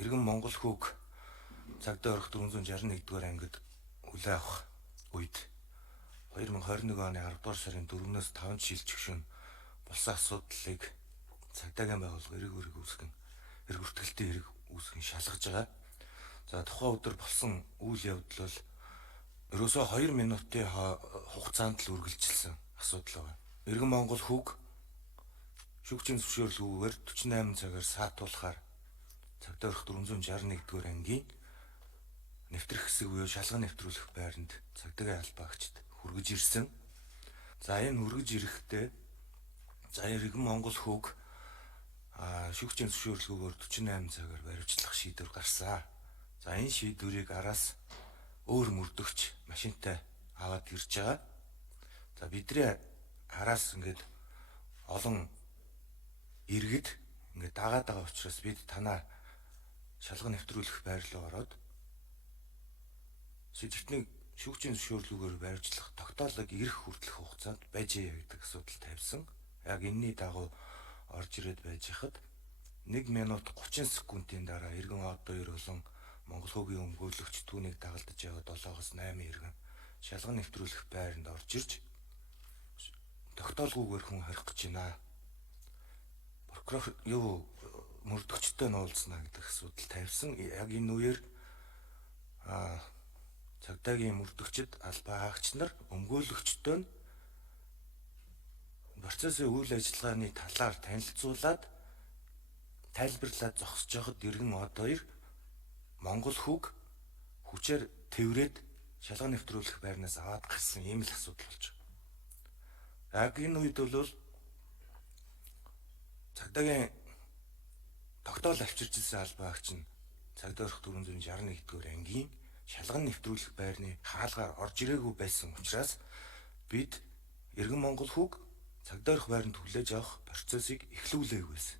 Иргэн Монгол хүүг цагдаа орох 461-р ангид үлээ авах үед 2021 оны 10 дугаар сарын 4-өөс 5 жил чигшин болсон асуудлыг цагдаагийн байгууллага эрг хүртгэлтэй эрг үүсгэн шалгаж байгаа. За тухайн өдөр болсон үйл явдал бол ерөөсөө 2 минутын хугацаанд л үргэлжилсэн асуудал байна. Иргэн Монгол хүүг шүүгчийн зөвшөөрлгүйгээр 48 цагаар саатуулахаар цагдаа орох 461-р ангийн нэвтрэх хэсэг буюу шалган нэвтрүүлэх байранд цагдаагийн албаагчид хүргэж ирсэн. За энэ хүргэж ирэхдээ Иргэн Монгол хүүг шүүгчийн зөвшөөрлгүйгээр 48 цагаар баривчлах шийдвэр гарсан. За энэ шийдвэрийг араас өөр мөрдөгч машинтай аваад ирж байгаа. За бидний араас ингээд олон иргэд ингээд дагаад байгаа учраас бид танаа шалган нэвтрүүлэх байр руу ороод сэжигтний шүүгчийн зөвшөөрлгүйгээр баривчлах тогтоолыг ирэх хүртэлх хугацаанд байжээ гэдэг асуудал тавьсан. Яг энэний дагуу орж ирээд байж хахад 1 минут 30 секундын дараа Иргэн Од2 болон Монгол хүүгийн өмгөөлөгч түүнийг дагалдаж яваад 7-8 иргэн шалган нэвтрүүлэх байранд орж ирж тогтоолгүйгээр хүн хорих гэж байна. Прокурор мөрдөгчтэй нуулзнаа гэдэг асуудал тавьсан. Яг энэ үеэр цагдаагийн мөрдөгчд албаагч нар өмгөөлөгчтэй процессын үйл ажиллагааны талаар танилцуулаад тайлбарлаад зогсож байхад Иргэн Од2 Монгол хүүг хүчээр тэврээд шалган нэвтрүүлэх байрнаас аваад гарсан ийм л асуудал болж байгаа. Яг энэ үед бол цагдаагийн тогтоол авчирч ирсэн албаагч нь цагдаа орох 461-р ангийн шалган нэвтрүүлэх байрны хаалгаар орж ирээгүй байсан учраас бид Иргэн Монгол хүүг цагдаа орох байранд хүлээж авах процессыг эхлүүлээг байсан.